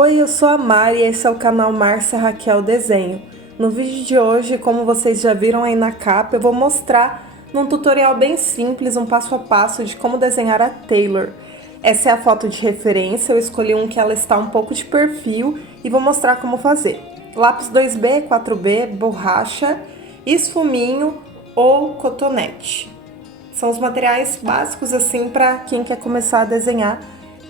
Oi, eu sou a Mari e esse é o canal Márcia Raquel Desenho. No vídeo de hoje, como vocês já viram aí na capa, eu vou mostrar num tutorial bem simples, um passo a passo de como desenhar a Taylor. Essa é a foto de referência, eu escolhi um que ela está um pouco de perfil e vou mostrar como fazer. Lápis 2B, 4B, borracha, esfuminho ou cotonete. São os materiais básicos assim para quem quer começar a desenhar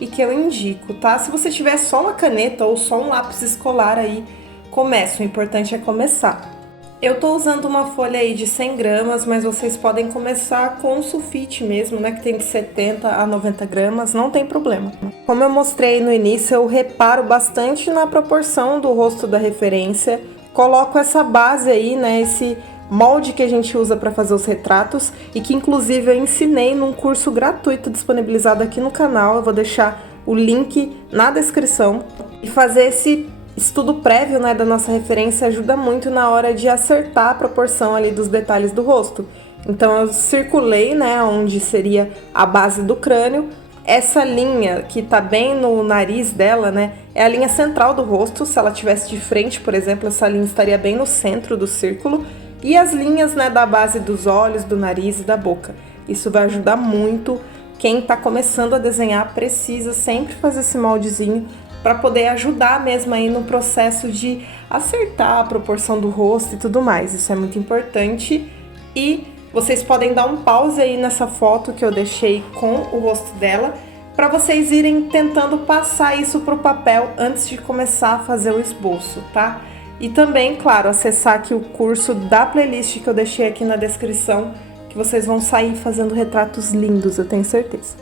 e que eu indico, tá? Se você tiver só uma caneta ou só um lápis escolar aí, comece, o importante é começar. Eu tô usando uma folha aí de 100 gramas, mas vocês podem começar com sulfite mesmo, né? Que tem de 70 a 90 gramas, não tem problema. Como eu mostrei no início, eu reparo bastante na proporção do rosto da referência, coloco essa base aí, né? Esse molde que a gente usa para fazer os retratos e que inclusive eu ensinei num curso gratuito disponibilizado aqui no canal. Eu vou deixar o link na descrição. E fazer esse estudo prévio, né, da nossa referência ajuda muito na hora de acertar a proporção ali dos detalhes do rosto. Então eu circulei, né, onde seria a base do crânio. Essa linha que tá bem no nariz dela, né, é a linha central do rosto. Se ela tivesse de frente, por exemplo, essa linha estaria bem no centro do círculo. E as linhas, né, da base dos olhos, do nariz e da boca. Isso vai ajudar muito. Quem tá começando a desenhar precisa sempre fazer esse moldezinho para poder ajudar mesmo aí no processo de acertar a proporção do rosto e tudo mais. Isso é muito importante. E vocês podem dar um pause aí nessa foto que eu deixei com o rosto dela, para vocês irem tentando passar isso pro papel antes de começar a fazer o esboço, tá? E também, claro, acessar aqui o curso da playlist que eu deixei aqui na descrição, que vocês vão sair fazendo retratos lindos, eu tenho certeza.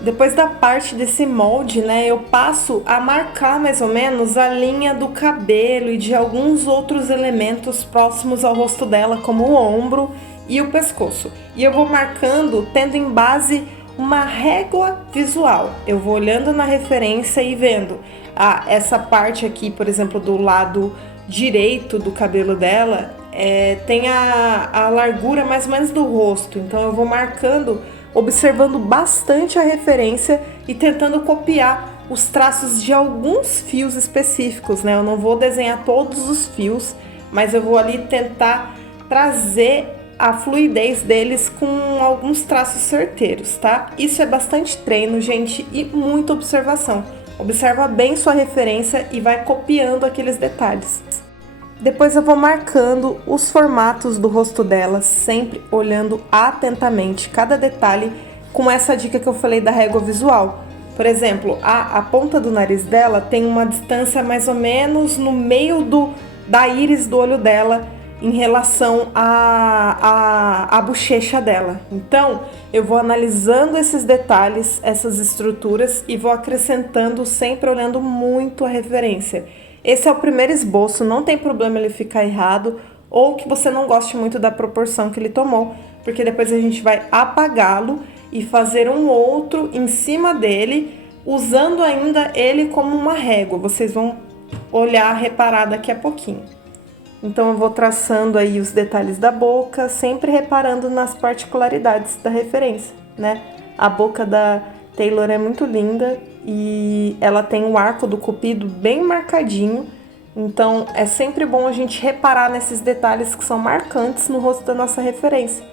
Depois da parte desse molde, né, eu passo a marcar mais ou menos a linha do cabelo e de alguns outros elementos próximos ao rosto dela, como o ombro e o pescoço. E eu vou marcando tendo em base uma régua visual. Eu vou olhando na referência e vendo, essa parte aqui, por exemplo, do lado direito do cabelo dela, tem a largura mais ou menos do rosto. Então eu vou marcando, observando bastante a referência e tentando copiar os traços de alguns fios específicos, né? Eu não vou desenhar todos os fios, mas eu vou ali tentar trazer a fluidez deles com alguns traços certeiros, tá? Isso é bastante treino, gente, e muita observação. Observa bem sua referência e vai copiando aqueles detalhes. Depois eu vou marcando os formatos do rosto dela, sempre olhando atentamente cada detalhe com essa dica que eu falei da régua visual. Por exemplo, a ponta do nariz dela tem uma distância mais ou menos no meio da íris do olho dela em relação à bochecha dela. Então, eu vou analisando esses detalhes, essas estruturas e vou acrescentando, sempre olhando muito a referência. Esse é o primeiro esboço, não tem problema ele ficar errado ou que você não goste muito da proporção que ele tomou, porque depois a gente vai apagá-lo e fazer um outro em cima dele, usando ainda ele como uma régua. Vocês vão olhar, reparar daqui a pouquinho. Então eu vou traçando aí os detalhes da boca, sempre reparando nas particularidades da referência, né? A boca da Taylor é muito linda e ela tem um arco do cupido bem marcadinho, então é sempre bom a gente reparar nesses detalhes que são marcantes no rosto da nossa referência,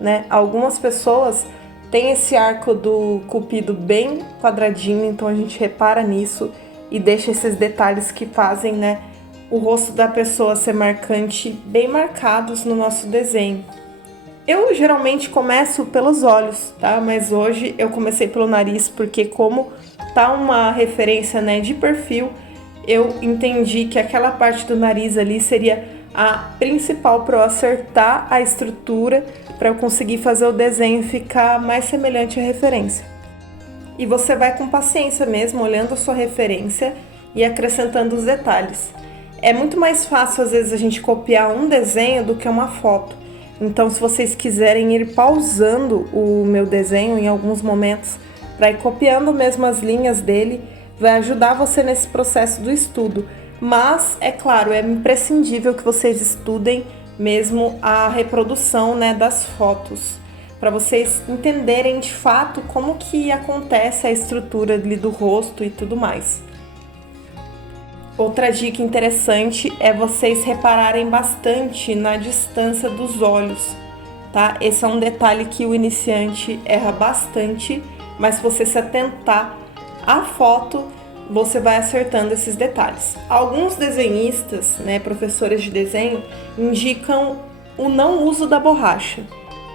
né? Algumas pessoas têm esse arco do cupido bem quadradinho, então a gente repara nisso e deixa esses detalhes que fazem, né, o rosto da pessoa ser marcante, bem marcados no nosso desenho. Eu geralmente começo pelos olhos, tá? Mas hoje eu comecei pelo nariz porque como tá uma referência, né, de perfil, eu entendi que aquela parte do nariz ali seria a principal para eu acertar a estrutura, para eu conseguir fazer o desenho ficar mais semelhante à referência. E você vai com paciência mesmo, olhando a sua referência e acrescentando os detalhes. É muito mais fácil, às vezes, a gente copiar um desenho do que uma foto. Então, se vocês quiserem ir pausando o meu desenho em alguns momentos, para ir copiando mesmo as linhas dele, vai ajudar você nesse processo do estudo. Mas, é claro, é imprescindível que vocês estudem mesmo a reprodução, né, das fotos, para vocês entenderem de fato como que acontece a estrutura ali do rosto e tudo mais. Outra dica interessante é vocês repararem bastante na distância dos olhos, tá? Esse é um detalhe que o iniciante erra bastante, mas se você se atentar à foto, você vai acertando esses detalhes. Alguns desenhistas, né, professores de desenho, indicam o não uso da borracha,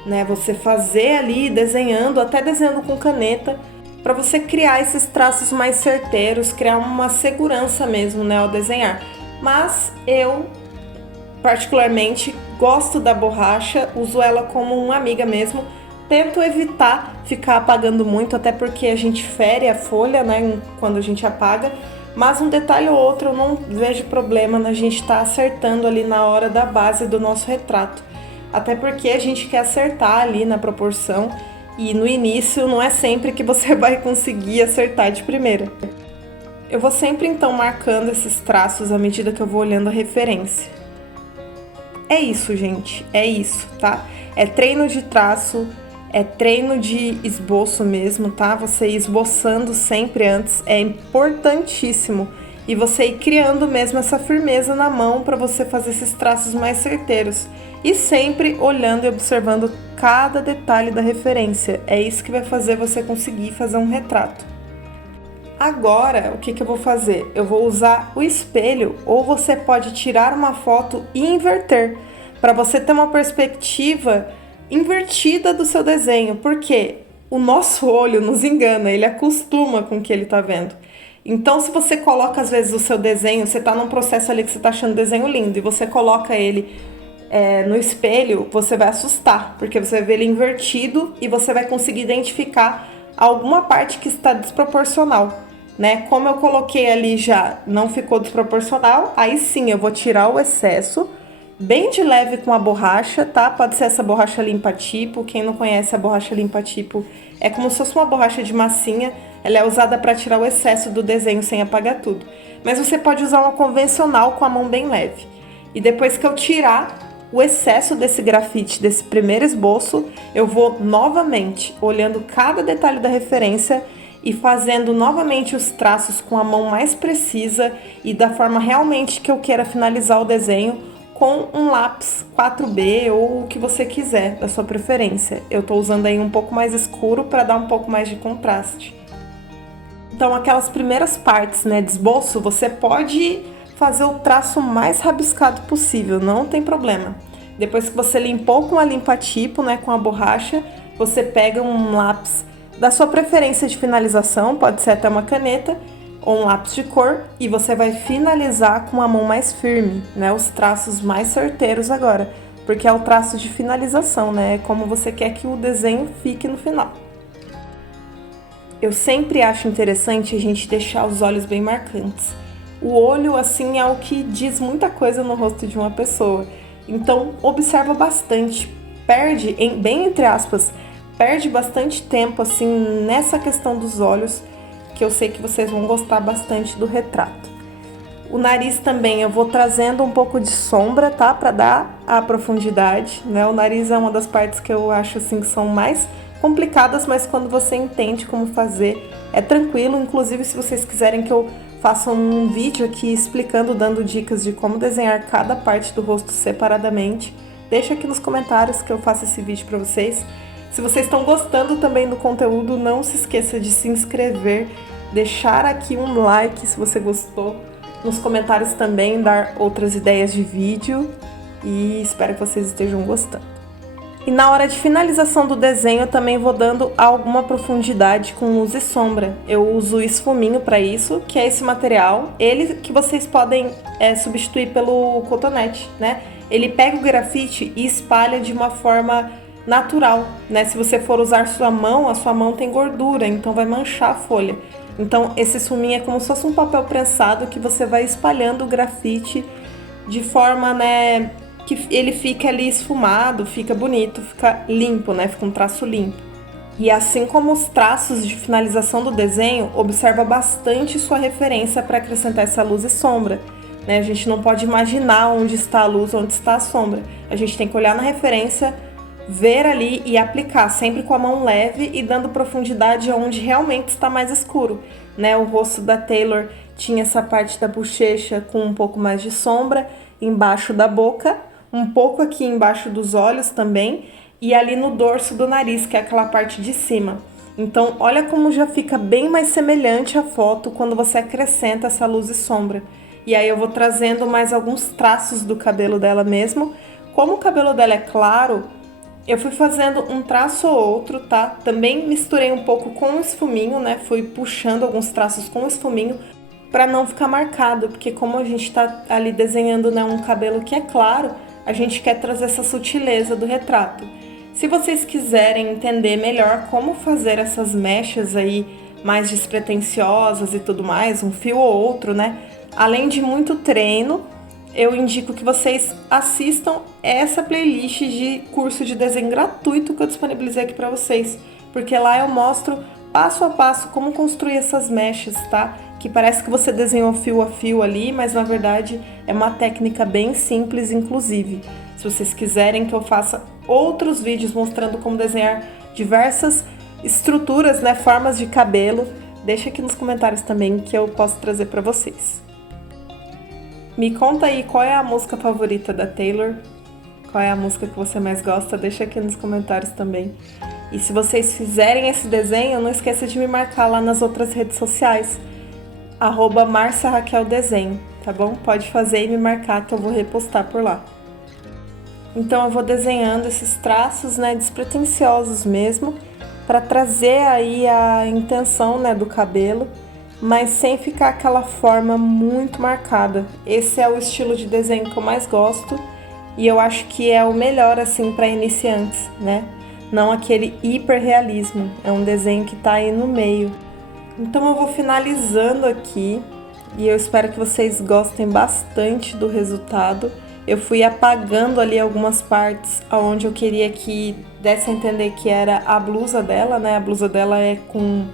né? Você fazer ali desenhando, até desenhando com caneta, para você criar esses traços mais certeiros, criar uma segurança mesmo, né, ao desenhar. Mas eu, particularmente, gosto da borracha, uso ela como uma amiga mesmo. Tento evitar ficar apagando muito, até porque a gente fere a folha, né, quando a gente apaga. Mas um detalhe ou outro eu não vejo problema na gente estar acertando ali na hora da base do nosso retrato. Até porque a gente quer acertar ali na proporção e no início não é sempre que você vai conseguir acertar de primeira. Eu vou sempre então marcando esses traços à medida que eu vou olhando a referência. É isso, gente, é isso, tá? É treino de traço, é treino de esboço mesmo, tá? Você ir esboçando sempre antes é importantíssimo. E você ir criando mesmo essa firmeza na mão para você fazer esses traços mais certeiros. E sempre olhando e observando cada detalhe da referência. É isso que vai fazer você conseguir fazer um retrato. Agora, o que eu vou fazer? Eu vou usar o espelho, ou você pode tirar uma foto e inverter, para você ter uma perspectiva invertida do seu desenho, porque o nosso olho nos engana, ele acostuma com o que ele está vendo. Então, se você coloca às vezes o seu desenho, você está num processo ali que você está achando o desenho lindo, e você coloca ele no espelho, você vai assustar, porque você vai ver ele invertido e você vai conseguir identificar alguma parte que está desproporcional, né? Como eu coloquei ali já não ficou desproporcional, aí sim eu vou tirar o excesso, bem de leve com a borracha, tá? Pode ser essa borracha limpa-tipo. Quem não conhece a borracha limpa-tipo, é como se fosse uma borracha de massinha. Ela é usada para tirar o excesso do desenho sem apagar tudo. Mas você pode usar uma convencional com a mão bem leve. E depois que eu tirar o excesso desse grafite, desse primeiro esboço, eu vou novamente olhando cada detalhe da referência e fazendo novamente os traços com a mão mais precisa e da forma realmente que eu queira finalizar o desenho, com um lápis 4B ou o que você quiser, da sua preferência. Eu tô usando aí um pouco mais escuro para dar um pouco mais de contraste. Então, aquelas primeiras partes, né, de esboço, você pode fazer o traço mais rabiscado possível, não tem problema. Depois que você limpou com a limpa-tipo, né, com a borracha, você pega um lápis da sua preferência de finalização, pode ser até uma caneta, ou um lápis de cor, e você vai finalizar com a mão mais firme, né? Os traços mais certeiros agora, porque é o traço de finalização, né? É como você quer que o desenho fique no final. Eu sempre acho interessante a gente deixar os olhos bem marcantes. O olho, assim, é o que diz muita coisa no rosto de uma pessoa. Então, observa bastante, bem entre aspas, perde bastante tempo, assim, nessa questão dos olhos, que eu sei que vocês vão gostar bastante do retrato. O nariz também eu vou trazendo um pouco de sombra, tá? Para dar a profundidade, né? O nariz é uma das partes que eu acho assim que são mais complicadas, mas quando você entende como fazer, é tranquilo. Inclusive, se vocês quiserem que eu faça um vídeo aqui explicando, dando dicas de como desenhar cada parte do rosto separadamente, deixa aqui nos comentários que eu faço esse vídeo para vocês. Se vocês estão gostando também do conteúdo, não se esqueça de se inscrever, deixar aqui um like se você gostou, nos comentários também dar outras ideias de vídeo e espero que vocês estejam gostando. E na hora de finalização do desenho eu também vou dando alguma profundidade com luz e sombra. Eu uso esfuminho para isso, que é esse material, ele que vocês podem substituir pelo cotonete, né? Ele pega o grafite e espalha de uma forma natural, né? Se você for usar a sua mão tem gordura, então vai manchar a folha. Então esse esfuminho é como se fosse um papel prensado que você vai espalhando o grafite de forma, né, que ele fica ali esfumado, fica bonito, fica limpo, né? Fica um traço limpo. E assim como os traços de finalização do desenho, observa bastante sua referência para acrescentar essa luz e sombra, né? A gente não pode imaginar onde está a luz, onde está a sombra. A gente tem que olhar na referência, ver ali e aplicar, sempre com a mão leve e dando profundidade onde realmente está mais escuro. né? O rosto da Taylor tinha essa parte da bochecha com um pouco mais de sombra, embaixo da boca, um pouco aqui embaixo dos olhos também, e ali no dorso do nariz, que é aquela parte de cima. Então, olha como já fica bem mais semelhante a foto quando você acrescenta essa luz e sombra. E aí eu vou trazendo mais alguns traços do cabelo dela mesmo. Como o cabelo dela é claro, eu fui fazendo um traço ou outro, tá? Também misturei um pouco com o esfuminho, né? Fui puxando alguns traços com o esfuminho para não ficar marcado, porque como a gente tá ali desenhando, né, um cabelo que é claro, a gente quer trazer essa sutileza do retrato. Se vocês quiserem entender melhor como fazer essas mechas aí mais despretensiosas e tudo mais, um fio ou outro, né? Além de muito treino, eu indico que vocês assistam essa playlist de curso de desenho gratuito que eu disponibilizei aqui para vocês, porque lá eu mostro passo a passo como construir essas mechas, tá? Que parece que você desenhou fio a fio ali, mas na verdade é uma técnica bem simples, inclusive. Se vocês quiserem que eu faça outros vídeos mostrando como desenhar diversas estruturas, né, formas de cabelo, deixa aqui nos comentários também que eu posso trazer para vocês. Me conta aí qual é a música favorita da Taylor, qual é a música que você mais gosta, deixa aqui nos comentários também. E se vocês fizerem esse desenho, não esqueça de me marcar lá nas outras redes sociais, @MarciaRaquelDesenho, tá bom? Pode fazer e me marcar que eu vou repostar por lá. Então eu vou desenhando esses traços, né, despretensiosos mesmo, para trazer aí a intenção, né, do cabelo, mas sem ficar aquela forma muito marcada. Esse é o estilo de desenho que eu mais gosto e eu acho que é o melhor assim para iniciantes, né? Não aquele hiperrealismo, é um desenho que tá aí no meio. Então eu vou finalizando aqui e eu espero que vocês gostem bastante do resultado. Eu fui apagando ali algumas partes onde eu queria que desse a entender que era a blusa dela, né? A blusa dela é com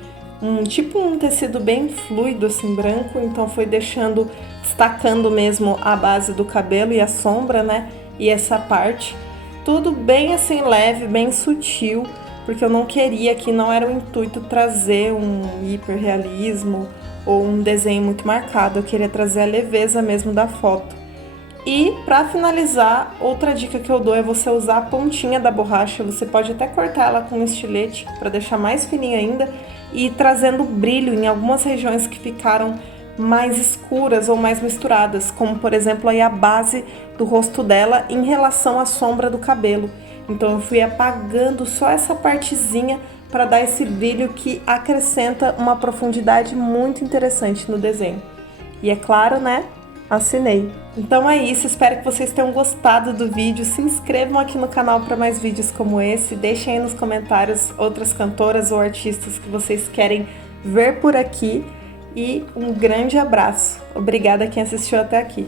um tecido bem fluido, assim, branco, então foi destacando mesmo a base do cabelo e a sombra, né? E essa parte, tudo bem assim leve, bem sutil, porque eu não queria, que não era o intuito trazer um hiperrealismo ou um desenho muito marcado, eu queria trazer a leveza mesmo da foto. E para finalizar, outra dica que eu dou é você usar a pontinha da borracha, você pode até cortar ela com um estilete para deixar mais fininha ainda e ir trazendo brilho em algumas regiões que ficaram mais escuras ou mais misturadas, como por exemplo aí a base do rosto dela em relação à sombra do cabelo. Então eu fui apagando só essa partezinha para dar esse brilho que acrescenta uma profundidade muito interessante no desenho. E é claro, né? Assinei. Então é isso, espero que vocês tenham gostado do vídeo. Se inscrevam aqui no canal para mais vídeos como esse. Deixem aí nos comentários outras cantoras ou artistas que vocês querem ver por aqui. E um grande abraço. Obrigada a quem assistiu até aqui.